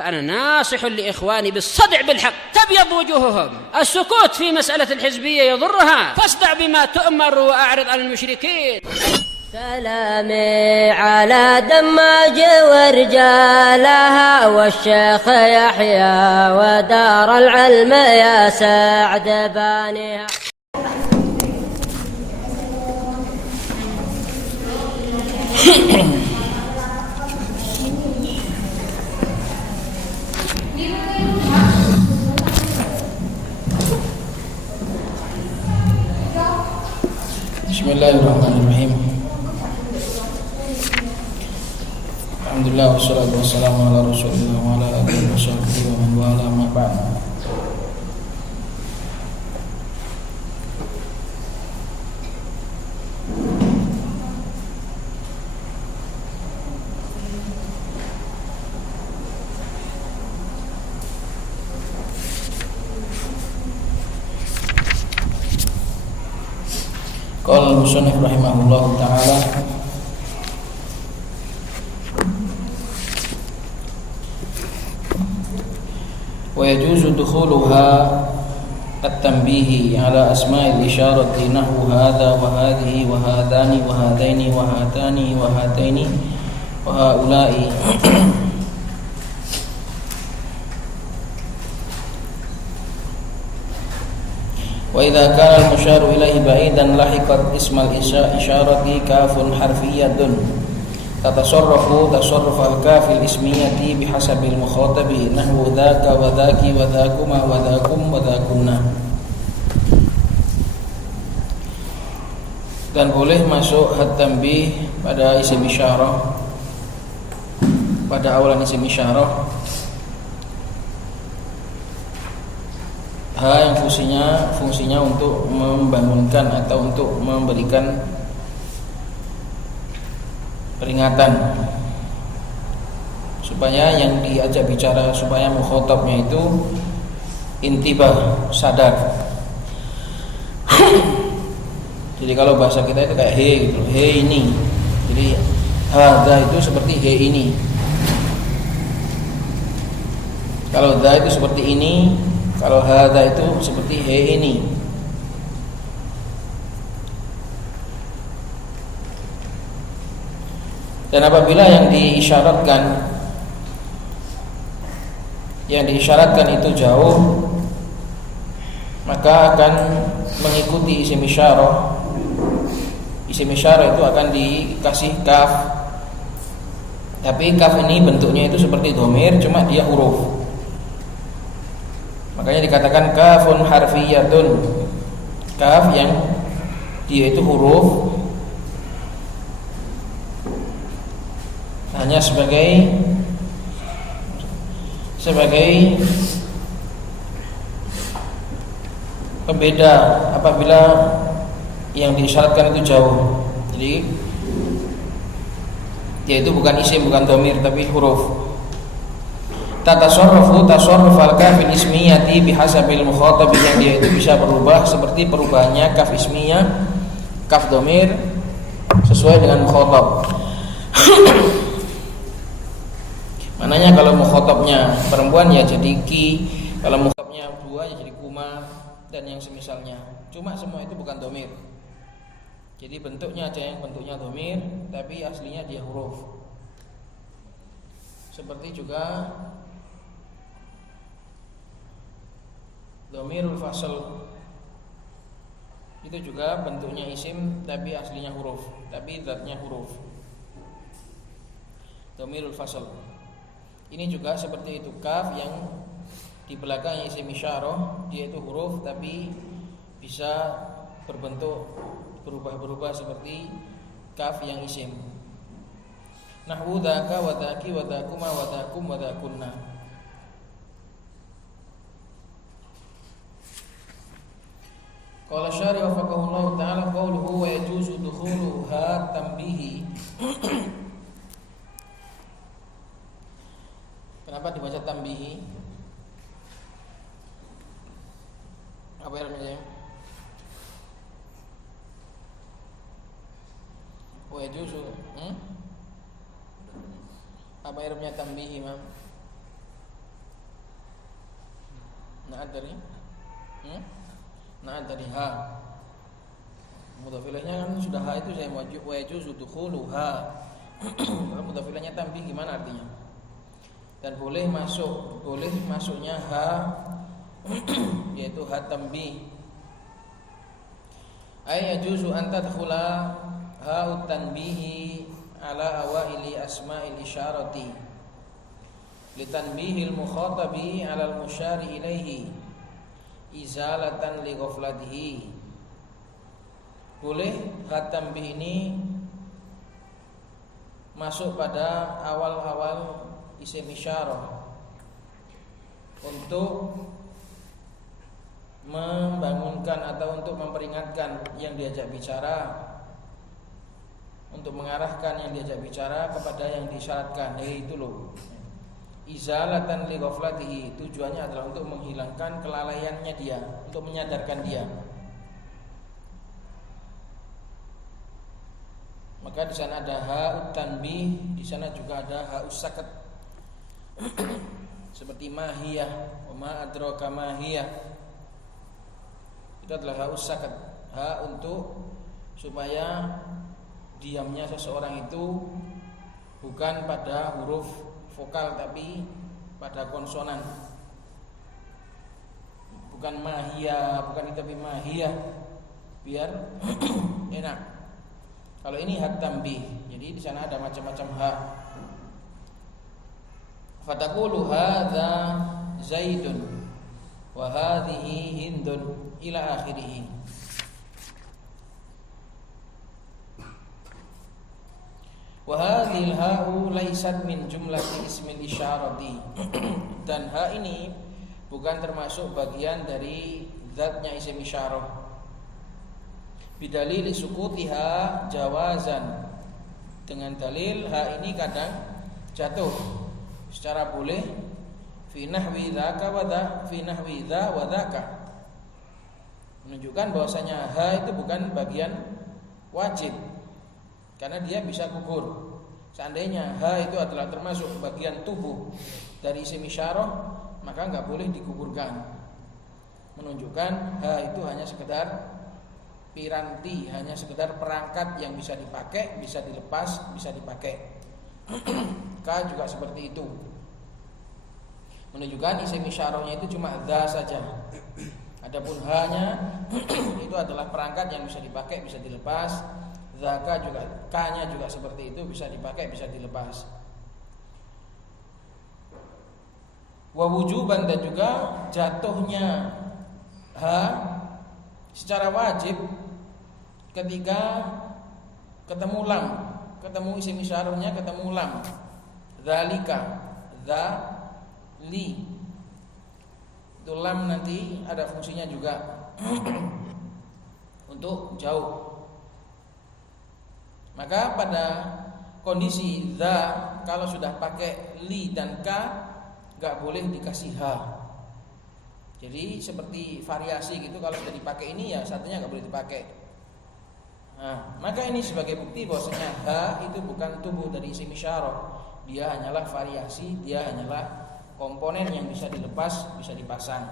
فأنا ناصح لإخواني بالصدع بالحق تبيض وجوههم. السكوت في مسألة الحزبية يضرها، فاصدع بما تؤمر وأعرض عن المشركين. سلامي على دماج ورجالها والشيخ يحيى ودار العلم يا سعد بانيها. Bismillahirrahmanirrahim. Alhamdulillah wassalatu wassalamu ala Rasulillah wa ala alihi washabbihi wa man wala ma ba'd. Qala al-musannif rahimahullahu ta'ala wa yajuzu dukhuluha at-tanbihi ala asma'il isharati nahwu hadha wa hadhihi wa hadani wa hadaini wa hatani wa hataini wa haula'i wa idza kana al-musyaru ilaihi ba'idan lahiqat ismal isyarati kafun harfiyyatun tatasarrafu tasarruf al-kafil ismiyati bihasabil mukhatabi nahwu dzaka wa dzaki wa dzakuma wa dzakum wa dzakunna. Dan boleh masuk hat-tanbih pada isim isyarah, pada awalan isim isyarah yang fungsinya untuk membangunkan atau untuk memberikan peringatan supaya yang diajak bicara, supaya mukhatabnya itu intibah, sadar. Jadi kalau bahasa kita itu kayak he gitu, he ini. Jadi hadza itu seperti he ini. Kalau dza itu seperti ini, kalau hadza itu seperti he ini. Dan apabila yang diisyaratkan itu jauh, maka akan mengikuti isim isyarah. Isim isyarah itu akan dikasih kaf. Tapi kaf ini bentuknya itu seperti dhamir, cuma dia huruf. Makanya dikatakan kafun harfiyyatun, kaf yang dia itu huruf, hanya sebagai pembeda apabila yang diisyaratkan itu jauh. Jadi dia itu bukan isim, bukan dhamir, tapi huruf. Tatasarrafu tasarruf al-kafil ismiyati bihasabil mukhatab, yang dia itu bisa berubah seperti perubahannya kaf ismiyah, kaf dhamir sesuai dengan mukhatab. Mananya kalau mukhatabnya perempuan ya jadi ki, kalau mukhatabnya dua ya jadi kuma, dan yang semisalnya. Cuma semua itu bukan dhamir. Jadi bentuknya aja yang bentuknya dhamir, tapi aslinya dia huruf. Seperti juga dhamirul fasl, itu juga bentuknya isim tapi aslinya huruf, tapi zatnya huruf. Dhamirul fasl ini juga seperti itu, kaf yang di belakangnya isim isyarah, dia itu huruf tapi bisa berbentuk berubah-berubah seperti kaf yang isim. Nahwu dzaka wa dzaki wa dzakuma wa dzakum wa dzakunna. Qala syari wafaqahullahu ta'ala qawluhu wa yajuzu dukhuluha tanbihi. Kenapa dibaca tanbihi? Apa artinya? Wa yajuzu Apa irabnya tanbih, Imam? Naat dari Naat dari ha. Mudhaf ilaihnya kan sudah ha itu saya wajib wa yajuzu dukhuluha. Kalau mudhaf ilaihnya tanbih gimana artinya? Dan boleh masuknya ha yaitu ha tanbih. Ay yajuzu an tadkhula ha tanbihi ala awaili asma'il isyarati litanbihil mukhatabi ala al-musyari ilaihi izalatan li ghaflatihi. Boleh ha tanbih ini masuk pada awal-awal isim isyarah untuk membangunkan atau untuk memperingatkan yang diajak bicara, untuk mengarahkan yang diajak bicara kepada yang disyaratkan, yaitu loh izalatan li ghaflatihi, tujuannya adalah untuk menghilangkan kelalaiannya dia, untuk menyadarkan dia. Maka di sana ada ha'ut tanbih, di sana juga ada ha'us sakat. Seperti mahiyah, wa ma adraka mahiyah. Itu adalah ha'us sakat, ha untuk supaya diamnya seseorang itu bukan pada huruf vokal tapi pada konsonan. Bukan mahiyah, bukan tapi mahiyah, biar enak. Kalau ini hak tanbih, jadi di sana ada macam-macam hak. Fataqulu hadza Zaidun wa hadhihi Hindun ila akhirih. Wa hadhil ha'u laysat min jumlati ismil isyarati. Dan ha ini bukan termasuk bagian dari zatnya isim isyarah. Bidalil sukutiha jawazan, dengan dalil ha ini kadang jatuh secara boleh fi nahwi dzaka wa dza, fi nahwi dza wa dzaka, menunjukkan bahwasanya ha itu bukan bagian wajib karena dia bisa gugur. Seandainya ha itu adalah termasuk bagian tubuh dari isim isyarah, maka enggak boleh digugurkan. Menunjukkan ha itu hanya sekedar piranti, hanya sekedar perangkat yang bisa dipakai, bisa dilepas, bisa dipakai. Ka juga seperti itu. Menunjukkan isim isyarahnya itu cuma dza saja. Adapun ha-nya itu adalah perangkat yang bisa dipakai, bisa dilepas. Zaka juga, ka-nya juga seperti itu, bisa dipakai, bisa dilepas. Wa wujuban, dan juga jatuhnya ha secara wajib ketika ketemu lam, ketemu isim isyarahnya, ketemu lam. Dzalika, dza, li. Itu lam nanti ada fungsinya juga untuk jauh. Maka pada kondisi dza, kalau sudah pakai li dan ka, enggak boleh dikasih ha. Jadi seperti variasi gitu, kalau sudah dipakai ini ya satunya nggak boleh dipakai. Nah, maka ini sebagai bukti bahwasanya ha itu bukan tubuh dari isim isyarah. Dia hanyalah variasi, dia hanyalah komponen yang bisa dilepas, bisa dipasang.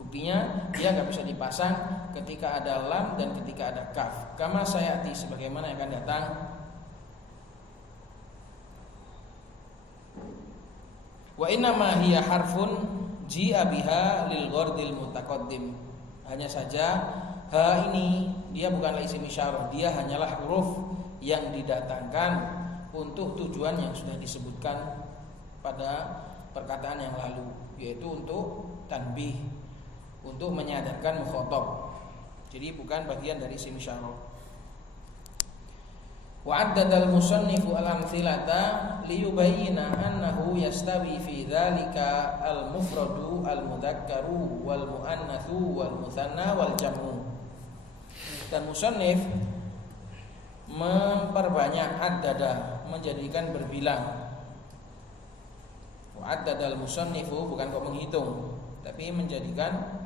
Buktinya dia nggak bisa dipasang ketika ada lam dan ketika ada kaf. Kama sayati, sebagaimana yang akan datang. Wa inna ma hiya harfun ji'a biha lil ghardil mutaqaddim. Hanya saja ha ini dia bukanlah isim isyarah, dia hanyalah huruf yang didatangkan untuk tujuan yang sudah disebutkan pada perkataan yang lalu, yaitu untuk tanbih, untuk menyadarkan mukhatab. Jadi bukan bagian dari isim isyarah. Wa addadal musannifu al-amthilata liyubayyina annahu yastawi fi dzalika al-mufradu al-mudzakkaru wal muannatsu wal mutsanna wal jam'u. Dan musannif memperbanyak addada, menjadikan berbilang. Wa addadal musannifu bukan kok menghitung, tapi menjadikan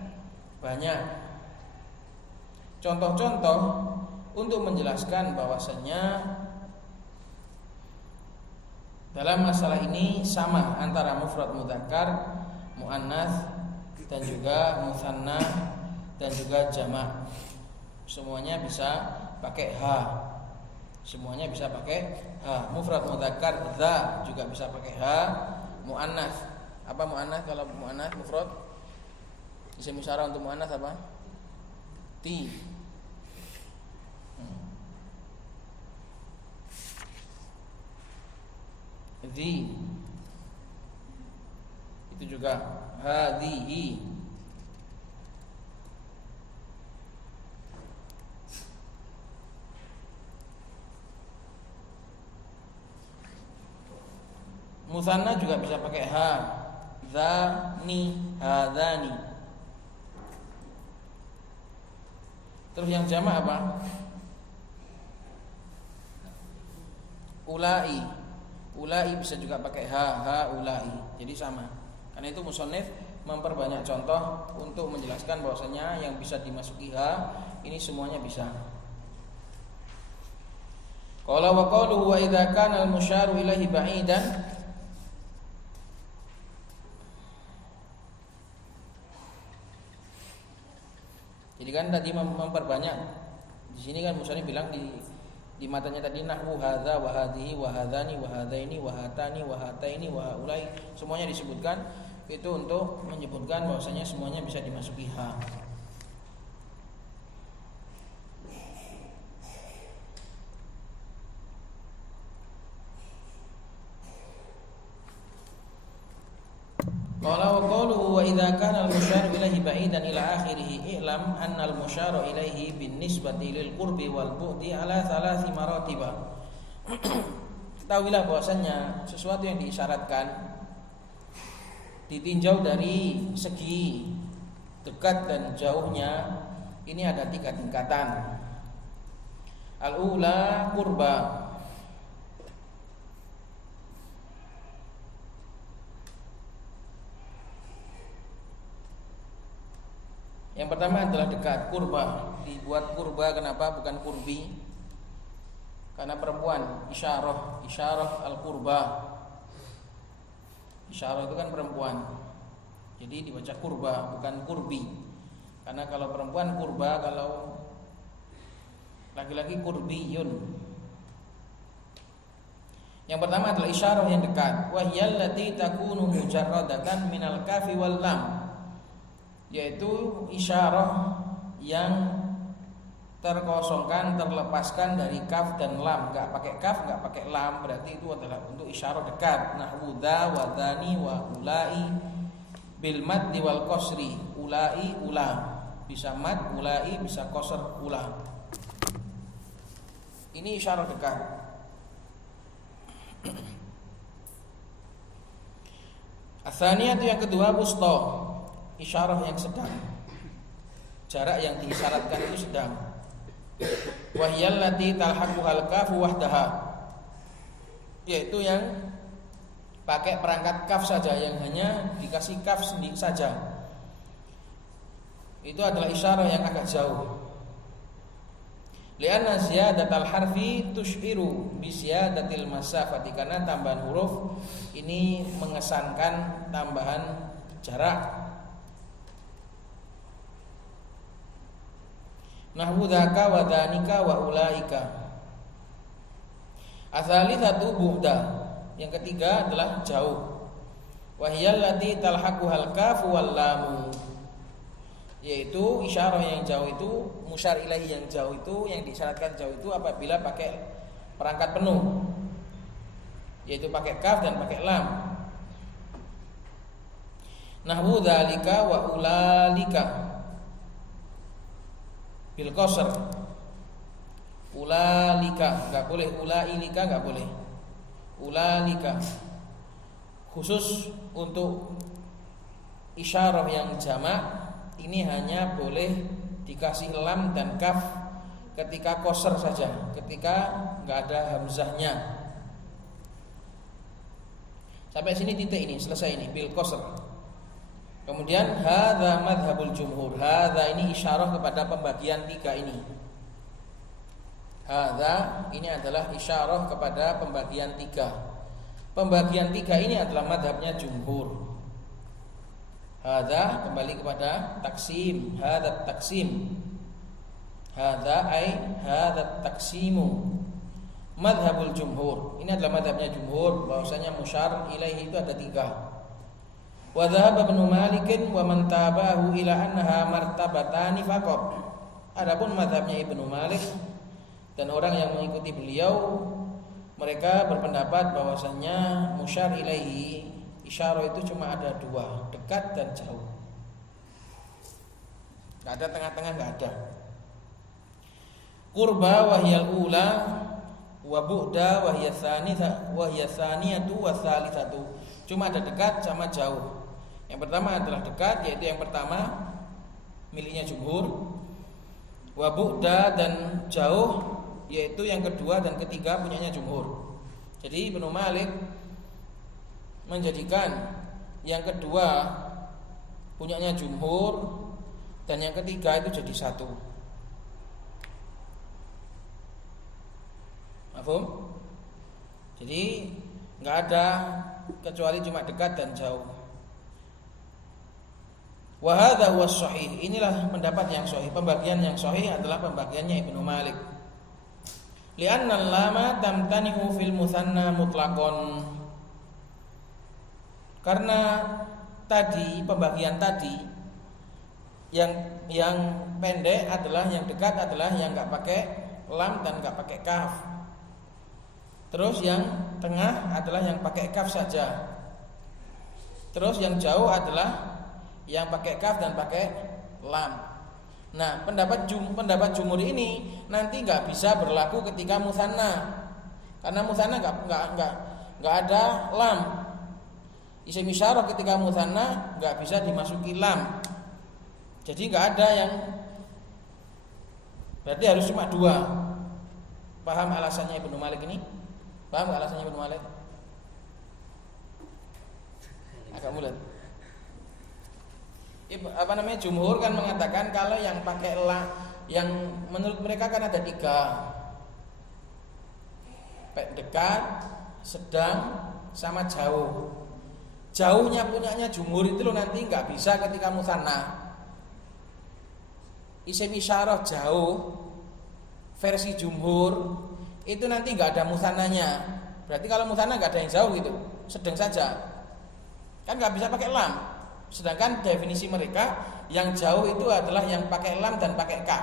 banyak contoh-contoh untuk menjelaskan bahwasannya dalam masalah ini sama antara mufrad mudzakkar, muannats dan juga musanna dan juga jamak. Semuanya bisa pakai ha. Semuanya bisa pakai ha. Mufrad mudzakkar dza juga bisa pakai ha. Muannats. Apa muannats kalau muannats mufrad? Isim isyarah untuk muannats apa? Ti. Dzi. Itu juga hadhihi. Musanna juga bisa pakai ha. Dzani, hadzani. Terus yang jamak apa? Ulai. Ulai bisa juga pakai ha ulai. Jadi sama. Karena itu musannif memperbanyak contoh untuk menjelaskan bahwasanya yang bisa dimasuki ha ini semuanya bisa. Qala wa qaluhu wa idza kana al-musyaru ilaihi ba'idan. Jadi kan tadi memperbanyak. Di sini kan musannif bilang di matanya tadi nahwu hadza wa hadhihi wa hadzani wa hadzaini wa hatani wa hataini wa haulai, semuanya disebutkan itu untuk menyebutkan bahwasanya semuanya bisa dimasuki ha. Qala wa qawluhu wa idza kana al-musyar ilaihi ba'idan ila akhirih i'lam anna al-musyar ilaihi bin nisbati lil qurbi wal bu'di ala thalathi maratiba. Ketahuilah bahwasanya sesuatu yang diisyaratkan ditinjau dari segi dekat dan jauhnya ini ada 3 tingkatan. Al-ula qurba. Yang pertama adalah dekat, kurba. Dibuat kurba kenapa bukan kurbi? Karena perempuan, isyarah al-kurba. Isyarah itu kan perempuan. Jadi dibaca kurba bukan kurbi. Karena kalau perempuan kurba, kalau laki-laki kurbiyun. Yang pertama adalah isyarah yang dekat. Wa hiyallati takunu mujarradatan minal kafi wal lam. Yaitu isyarah yang terkosongkan, terlepaskan dari kaf dan lam. Enggak pakai kaf, enggak pakai lam, berarti itu adalah untuk isyarah dekat. Nahwu dza wa dzani wa ulai bil maddi wal qasri. Ulai ula. Bisa mad ulai, bisa qasr ula. Ini isyarah dekat. Atsaniyah yang kedua wusta. Isyarah yang sedang. Jarak yang diisyaratkan itu sedang. Wahyal lati talhaquhal kafu wahdaha. Yaitu yang pakai perangkat kaf saja, yang hanya dikasih kaf sendiri saja. Itu adalah isyarah yang agak jauh. Lianna ziyadatal harfi tushiru bi ziyadatil masafati, karena tambahan huruf ini mengesankan tambahan jarak. Nahwu dzaka wa dzanika wa ulaika. Atsalitsatu bu'da. Yang ketiga adalah jauh. Wa hiyal lati talhaquhal kafu wal lam. Yaitu isyarah yang jauh itu, musyar ilaihi yang jauh itu, yang disyaratkan jauh itu apabila pakai perangkat penuh. Yaitu pakai kaf dan pakai lam. Nahwu dzalika wa ulalika. Bil qasr. Ulalika enggak boleh, ulailika enggak boleh. Ulalika khusus untuk isyarah yang jamak ini hanya boleh dikasih lam dan kaf ketika qasr saja, ketika enggak ada hamzahnya. Sampai sini titik ini, selesai ini bil qasr. Kemudian hadza madhabul jumhur. Hadza ini isyarah kepada pembagian 3 ini. Hadza ini adalah isyarah kepada pembagian 3. Pembagian 3 ini adalah madhabnya jumhur. Hadza kembali kepada taksim, hadza taksim. Hadza ai hadza taksimu. Madhabul jumhur. Ini adalah madhabnya jumhur bahwasanya musyar ilaihi itu ada 3. Wa dhahaba Ibnu Malik wa man tabahu ila annaha martabatani faqat. Adapun madhabnya Ibnu Malik dan orang yang mengikuti beliau, mereka berpendapat bahwasanya musyar ilaihi isyarah itu cuma ada 2, dekat dan jauh. Enggak ada tengah-tengah, enggak ada. Qurba wa hiyal ula wa bu'da wa hiya tsaniyatu wa tsalitsatu. Cuma ada dekat sama jauh. Yang pertama adalah dekat, yaitu yang pertama miliknya jumhur. Wa bu'da dan jauh, yaitu yang kedua dan ketiga punyanya jumhur. Jadi Ibnu Malik menjadikan yang kedua punyanya jumhur dan yang ketiga itu jadi satu. Paham? Jadi enggak ada kecuali cuma dekat dan jauh. Wa hadza huwa shahih. Inilah pendapat yang sahih. Pembagian yang sahih adalah pembagiannya Ibnu Malik. Li'anna lama tamtani'u fil musanna mutlaqan. Karena tadi pembagian tadi yang pendek adalah yang dekat adalah yang enggak pakai lam dan enggak pakai kaf. Terus yang tengah adalah yang pakai kaf saja. Terus yang jauh adalah yang pakai kaf dan pakai lam. Nah, pendapat jumhur ini nanti nggak bisa berlaku ketika musanna, karena musanna nggak ada lam. Isim isyarah ketika musanna nggak bisa dimasuki lam. Jadi nggak ada yang, berarti harus cuma 2. Paham alasannya Ibnu Malik ini? Paham nggak alasannya Ibnu Malik? Agak mulut. Jumhur kan mengatakan kalau yang pakai la, yang menurut mereka kan ada 3, dekat, sedang, sama jauh. Jauhnya punyanya jumhur itu loh nanti nggak bisa ketika musanna. Isim isyarah jauh versi jumhur itu nanti nggak ada musannanya. Berarti kalau musanna nggak ada yang jauh gitu, sedang saja. Kan nggak bisa pakai lam. Sedangkan definisi mereka yang jauh itu adalah yang pakai lam dan pakai kaf.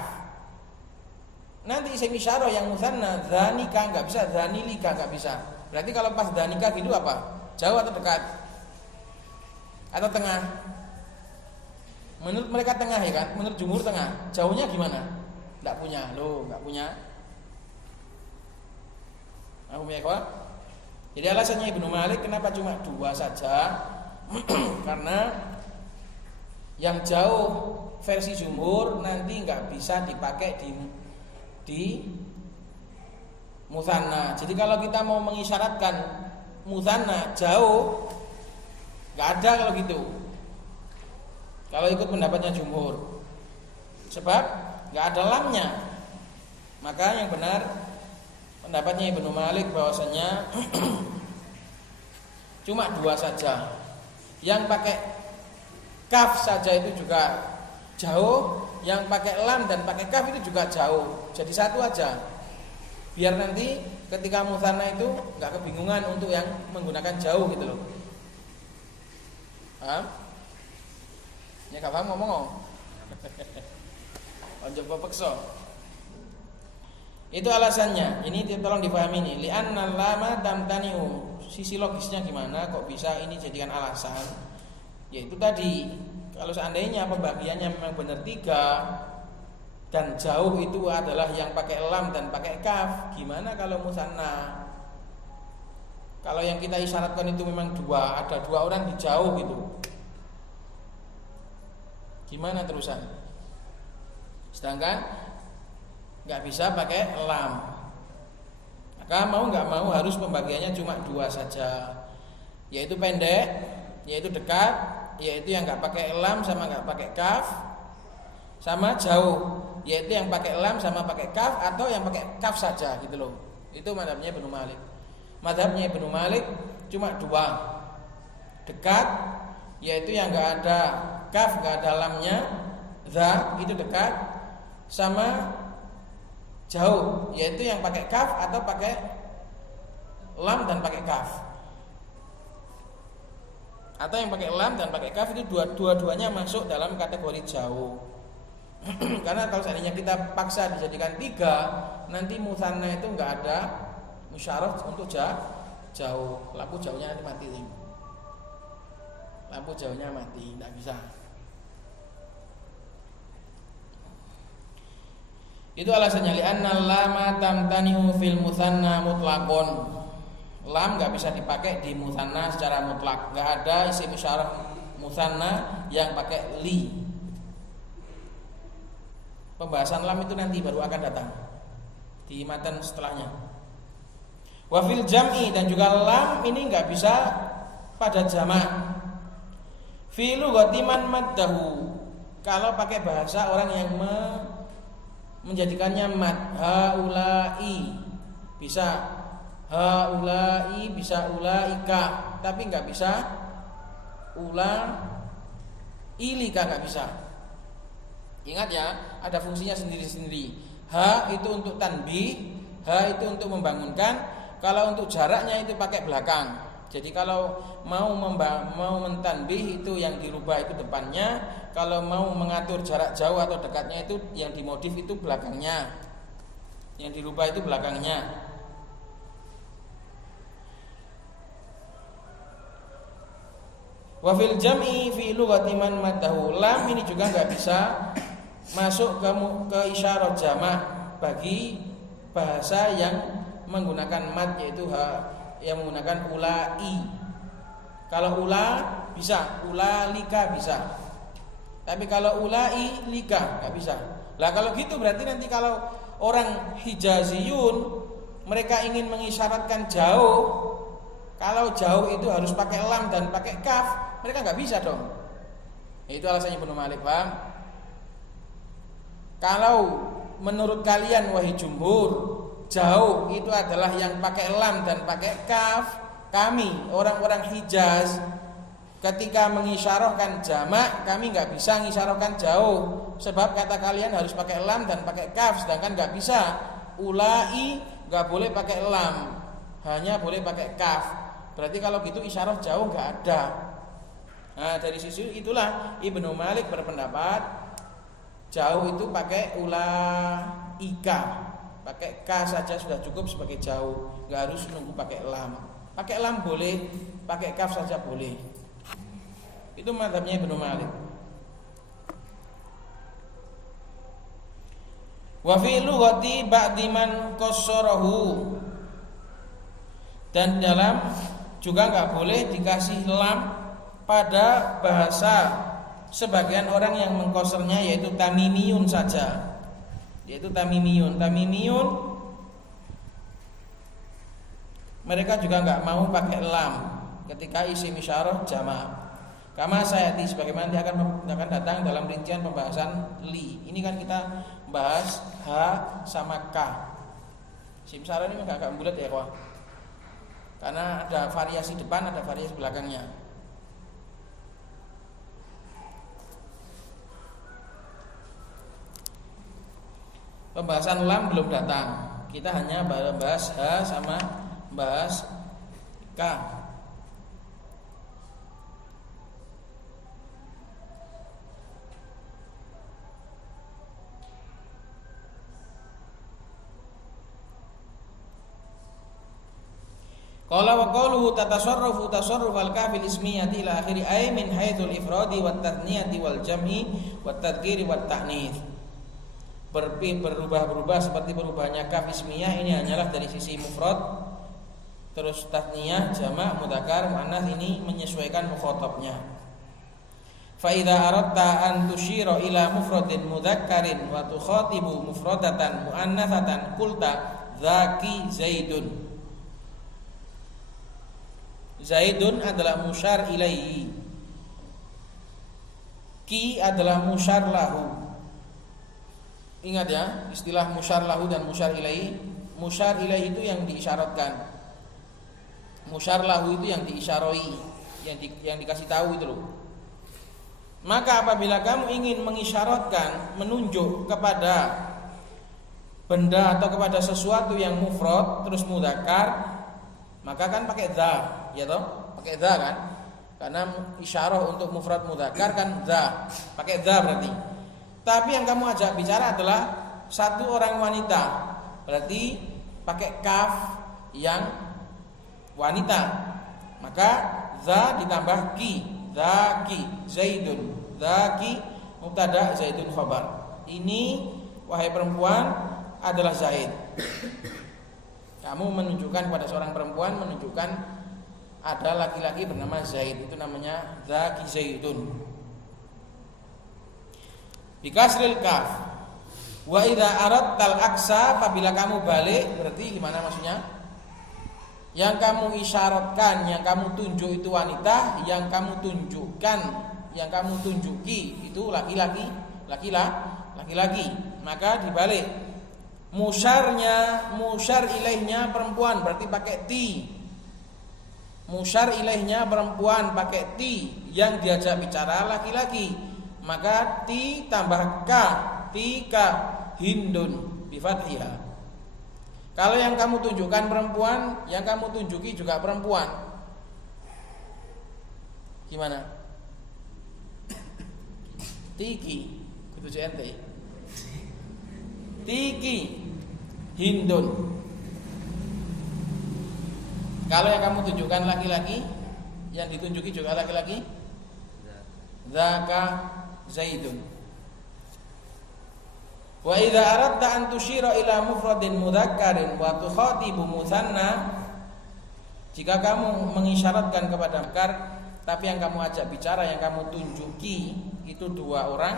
Nanti isim isyarah yang musanna dzanika enggak bisa, dzanilika enggak bisa. Berarti kalau pas dzanika gitu apa? Jauh atau dekat? Atau tengah? Menurut mereka tengah ya kan? Menurut jumhur tengah. Jauhnya gimana? Enggak punya. Loh, enggak punya. Aku punya kawan. Jadi alasannya Ibnu Malik kenapa cuma 2 saja? Karena yang jauh versi jumhur nanti nggak bisa dipakai di musanna. Jadi kalau kita mau mengisyaratkan musanna jauh, nggak ada kalau gitu. Kalau ikut pendapatnya jumhur, sebab nggak ada lamnya. Maka yang benar pendapatnya Ibnu Malik bahwasanya cuma 2 saja. Yang pakai kaf saja itu juga jauh, yang pakai lam dan pakai kaf itu juga jauh. Jadi 1 aja. Biar nanti ketika musanna itu enggak kebingungan untuk yang menggunakan jauh gitu loh. Paham? Ya enggak paham ngomong. Ojo pepekso. Itu alasannya. Ini tolong dipahami nih. Li'anna lama tamtani'u. Sisi logisnya gimana kok bisa ini jadikan alasan? Yaitu tadi, kalau seandainya pembagiannya memang benar 3 dan jauh itu adalah yang pakai lam dan pakai kaf, gimana kalau musanna? Kalau yang kita isyaratkan itu memang 2, ada 2 orang di jauh gitu, gimana terusan? Sedangkan nggak bisa pakai lam. Maka mau nggak mau harus pembagiannya cuma 2 saja, yaitu pendek, yaitu dekat, yaitu yang nggak pakai lam sama nggak pakai kaf, sama jauh, yaitu yang pakai lam sama pakai kaf atau yang pakai kaf saja gitu loh. Itu madhabnya Ibnu Malik. Madhabnya Ibnu Malik cuma 2, dekat yaitu yang enggak ada kaf, enggak ada lamnya, dza itu dekat, sama jauh yaitu yang pakai kaf atau pakai lam dan pakai kaf. Atau yang pakai lam dan pakai kaf itu dua-duanya masuk dalam kategori jauh. Karena kalau seandainya kita paksa dijadikan 3, nanti musanna itu enggak ada musyarah untuk jauh. Lampu jauhnya nanti mati. Lampu jauhnya mati, enggak bisa. Itu alasannya li'anna lama tamtani'u fil musanna mutlaqon. Lam enggak bisa dipakai di musanna secara mutlak. Enggak ada isim isyarah musanna yang pakai li. Pembahasan lam itu nanti baru akan datang di matan setelahnya. Wa fil jam'i, dan juga lam ini enggak bisa pada jamak. Fi lughati man maddahu, kalau pakai bahasa orang yang menjadikannya mad. Haulai bisa, haulai bisa, ulaika, tapi enggak bisa ilika, enggak bisa. Ingat ya, ada fungsinya sendiri-sendiri. Ha itu untuk tanbih, ha itu untuk membangunkan. Kalau untuk jaraknya itu pakai belakang. Jadi kalau mau mentanbih itu yang dirubah itu depannya. Kalau mau mengatur jarak jauh atau dekatnya itu yang dimodif itu belakangnya. Yang dirubah itu belakangnya. Wa fil jam'i fi lughati man madahu, lam ini juga enggak bisa masuk ke isyarat jamak bagi bahasa yang menggunakan mad, yaitu yang menggunakan ulai. Kalau ula bisa, ulalika bisa. Tapi kalau ulai lika enggak bisa. Lah kalau gitu berarti nanti kalau orang Hijaziyun mereka ingin mengisyaratkan jauh, kalau jauh itu harus pakai lam dan pakai kaf, mereka enggak bisa dong. Itu alasannya Ibnu Malik, paham? Kalau menurut kalian wahai jumhur, jauh itu adalah yang pakai lam dan pakai kaf, kami orang-orang Hijaz ketika mengisyarahkan jamak, kami enggak bisa mengisyarahkan jauh, sebab kata kalian harus pakai lam dan pakai kaf, sedangkan enggak bisa. Ulai enggak boleh pakai lam, hanya boleh pakai kaf. Berarti kalau gitu isyarah jauh enggak ada. Nah, dari sisi itulah Ibnu Malik berpendapat jauh itu pakai ulaika, pakai ka saja sudah cukup sebagai jauh, enggak harus nunggu pakai lam. Pakai lam boleh, pakai kaf saja boleh. Itu mazhabnya Ibnu Malik. Wa fi lughati ba'di man qassarahu, dan dalam juga enggak boleh dikasih lam pada bahasa sebagian orang yang mengkosernya, yaitu Tamimiyun saja. Yaitu Tamimiyun mereka juga enggak mau pakai lam ketika isim isyarah jamak. Kama sayati, sebagaimana dia akan datang dalam rincian pembahasan li. Ini kan kita bahas ha sama ka. Isim isyarah ini agak bulat ya, kawan. Karena ada variasi depan, ada variasi belakangnya. Pembahasan lam belum datang. Kita hanya bahas ha sama bahas ka. Qala wa qaluhu tatasarrafu tasarrufal kafil ismiyati ila akhiri ay min haitsul ifradi wat tatniyati wal jam'i wat tadhkiri wat ta'nits. Berubah-berubah seperti berubahnya kaf ismiyah ini hanyalah dari sisi mufrad, terus tatniyah jamak mudzakkar muannats ini menyesuaikan mukhatabnya. Fa idza aradta an tusyira ila mufradin mudzakkarin wa tukhatibu mufradatan muannatsatan qulta dzaki zaidun. Zaidun adalah musyar ilaihi, ki adalah musyar lahu. Ingat ya, istilah musyar lahu dan musyar ilaihi. Musyar ilaihi itu yang diisyaratkan, musyar lahu itu yang diisyaroi, yang dikasih tahu itu loh. Maka apabila kamu ingin mengisyaratkan, menunjuk kepada benda atau kepada sesuatu yang mufrad terus mudzakkar, maka kan pakai dza, ya toh? Pakai dza kan? Karena isyarah untuk mufrad mudzakkar kan dza. Pakai dza berarti. Tapi yang kamu ajak bicara adalah satu orang wanita. Berarti pakai kaf yang wanita. Maka dza ditambah ki. Zaki Zaidun, Zaki mubtada, Zaidun khabar. Ini wahai perempuan adalah Zaid. Kamu menunjukkan kepada seorang perempuan, menunjukkan ada laki-laki bernama Zaid. Itu namanya Zaki Zaidun. Bikasril kaf. Wa idza aradtal aksa, apabila kamu balik, berarti gimana maksudnya? Yang kamu isyaratkan, yang kamu tunjuk itu wanita, yang kamu tunjukkan, yang kamu tunjuki itu laki-laki, laki-laki. Maka dibalik. Musyarnya, musyar ilaihnya perempuan, berarti pakai ti. Musyar ilaihnya perempuan pakai ti, yang diajak bicara laki-laki. Maka ti tambah ka, tika hindun bi fathihah. Kalau yang kamu tunjukkan perempuan, yang kamu tunjuki juga perempuan. Gimana? Tiki, kudu ente. Tiki, hindun. Kalau yang kamu tunjukkan laki-laki, yang ditunjuki juga laki-laki, zaka zaidun. Wa idza aradta an tusyira ila mufradin mudzakkarin wa tukhatibu musanna, jika kamu mengisyaratkan kepada muzakkar tapi yang kamu ajak bicara, yang kamu tunjuki itu dua orang,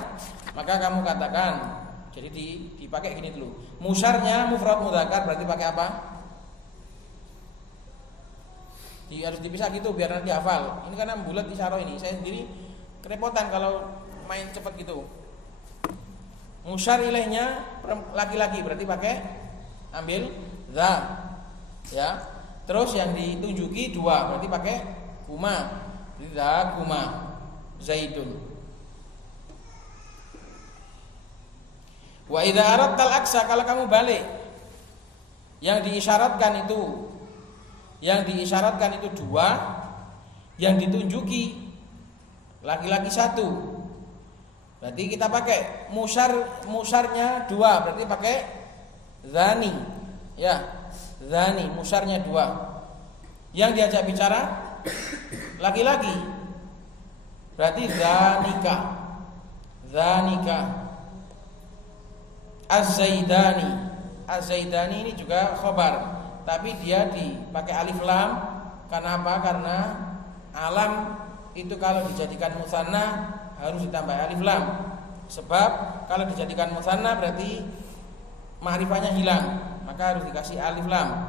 maka kamu katakan, jadi dipakai gini dulu. Musyarnya mufrad mudzakkar berarti pakai apa? Harus dipisah gitu biar nanti hafal. Ini karena bulat isyarah ini. Saya sendiri kerepotan kalau main cepat gitu. Musyar ilaihnya laki-laki berarti pakai ambil za, ya. Terus yang ditunjuki dua berarti pakai kuma, za kuma zaidun. Wa idza aradtal aksa, kalau kamu balik, yang diisyaratkan itu dua, yang ditunjuki laki-laki satu. Berarti kita pakai musyarnya dua, berarti pakai zani. Ya, zani, musyarnya dua. Yang diajak bicara laki-laki, berarti zanika. Zanika. Az-zaidani. Az-zaidani ini juga khobar, tapi dia dipakai alif lam. Karena apa? Karena alam itu kalau dijadikan musanna harus ditambah alif lam. Sebab kalau dijadikan musanna berarti ma'rifahnya hilang, maka harus dikasih alif lam.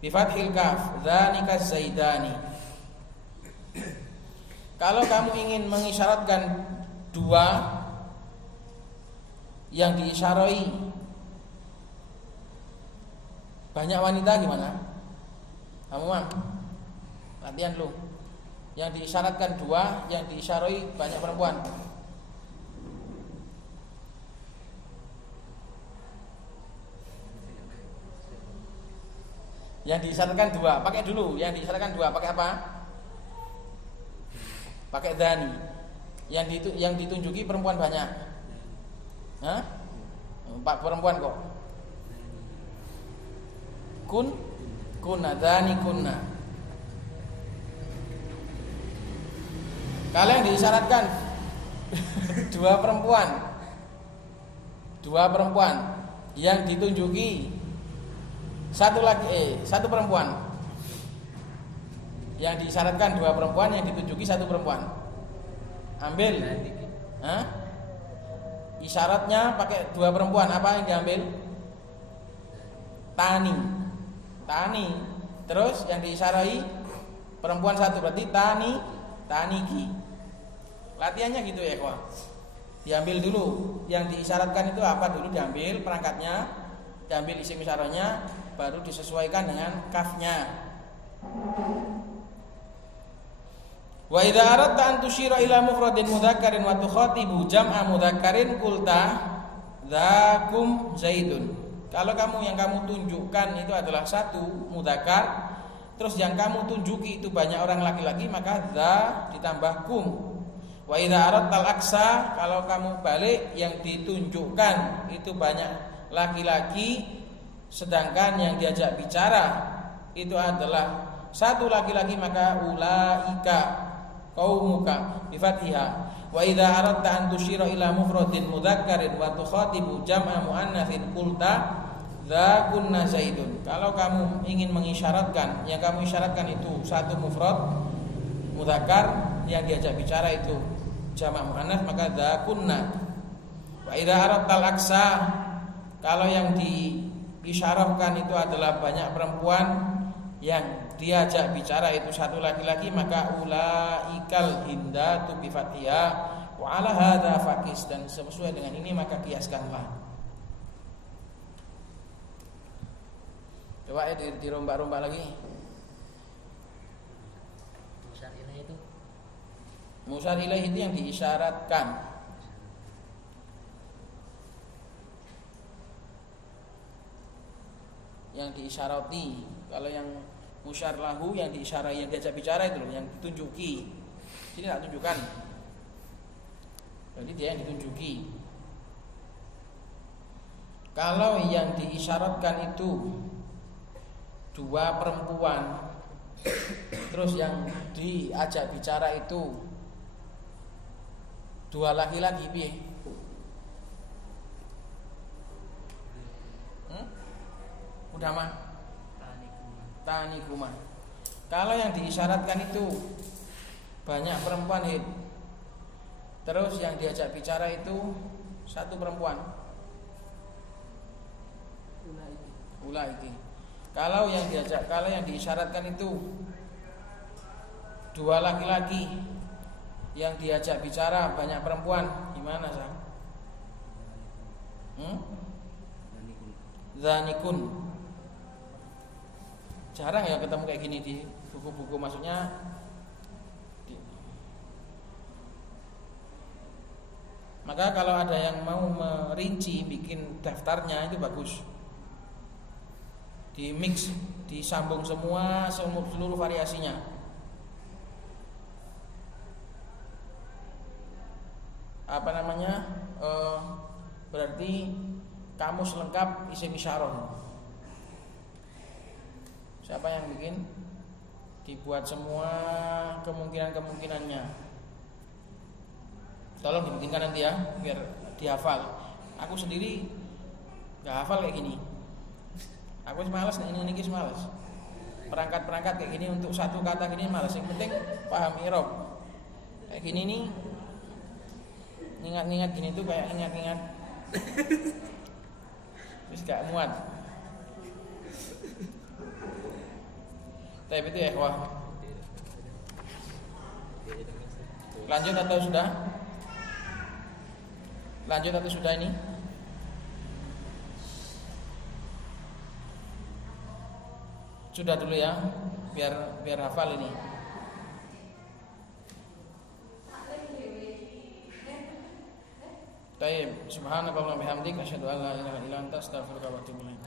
Bi fathil kaf, dzanika zaidani. Kalau kamu ingin mengisyaratkan dua yang diisyarai banyak wanita, gimana? Kamu mah latihan dulu. Yang diisyaratkan dua, yang diisyarai banyak perempuan. Yang diisyaratkan dua, pakai dulu. Yang diisyaratkan dua, pakai apa? Pakai dhani. Yang ditunjuki perempuan banyak. Hah? 4 perempuan kok. Kunna dhani kunna. Kalau yang diisyaratkan dua perempuan yang ditunjuki satu perempuan, yang diisyaratkan dua perempuan, yang ditunjuki satu perempuan, ambil. Hah? Isyaratnya pakai dua perempuan, apa yang diambil? Tani. Terus yang diisyarai perempuan satu, berarti taniki. Latihannya gitu ya, kawan. Diambil dulu yang diisyaratkan itu apa dulu, diambil perangkatnya, diambil isim isyarahnya, baru disesuaikan dengan kafnya. Wa idza aradta an tusyira ila mufradin mudzakkarin wa tukhatibu jam'a mudzakkarin qulta dzakum Zaidun. Kalau yang kamu tunjukkan itu adalah satu mudzakkar, terus yang kamu tunjuki itu banyak orang laki-laki, maka dza ditambah kum. Wa idza aradtal aksa, kalau kamu balik yang ditunjukkan itu banyak laki-laki sedangkan yang diajak bicara itu adalah satu laki-laki, maka ulaika qaumuka bi fathihah. Wa idza aradta an tusyira ila mufradin mudzakkarin wa tukhatibu jam'a muannatsin qulta dzakunna Zaidun. Kalau kamu ingin mengisyaratkan, yang kamu isyaratkan itu satu mufrad mudzakkar, yang diajak bicara itu jamak muannats, maka dzakunna. Wa idza aradtal aksa, kalau yang diisyarahkan itu adalah banyak perempuan, yang diajak bicara itu satu laki-laki, maka ulaikal hindatu bi fathiyah wa ala hadza faqis, dan sesuai dengan ini maka kiaskanlah. Coba dirombak-rombak lagi. Musyar ilaih itu yang diisyaratkan. Yang diisyarati. Kalau yang musyar lahu, yang diisyarai, yang diajak bicara itu loh, yang ditunjuki. Ini tidak tunjukkan. Jadi dia yang ditunjuki. Kalau yang diisyaratkan itu dua perempuan, terus yang diajak bicara itu dua laki-laki, piye? Udah mah? Tanikuma. Kalau yang diisyaratkan itu banyak perempuan, terus yang diajak bicara itu satu perempuan, ulaiki. Kalau yang diisyaratkan itu dua laki-laki, yang diajak bicara banyak perempuan, gimana Sang? Zanikun. Jarang ya ketemu kayak gini di buku-buku, maksudnya maka kalau ada yang mau merinci, bikin daftarnya itu bagus. Di mix, disambung semua seluruh variasinya. Berarti kamus lengkap isim isyarah. Siapa yang bikin? Dibuat semua kemungkinan-kemungkinannya. Tolong dibikinkan nanti ya, biar dihafal. Aku sendiri gak hafal kayak gini. Aku malas, ini malas. Perangkat-perangkat kayak gini untuk satu kata gini malas. Yang penting paham i'rab. Kayak gini nih, ingat-ingat gini tuh kayak ingat-ingat. Terus gak muat. Tapi itu ya ikhwah. Lanjut atau sudah? Lanjut atau sudah ini? Sudah dulu ya, biar hafal ini. Baik, subhanakallahumma wa bihamdika asyhadu an la ilaha illa anta astaghfiruka wa atubu ilaik.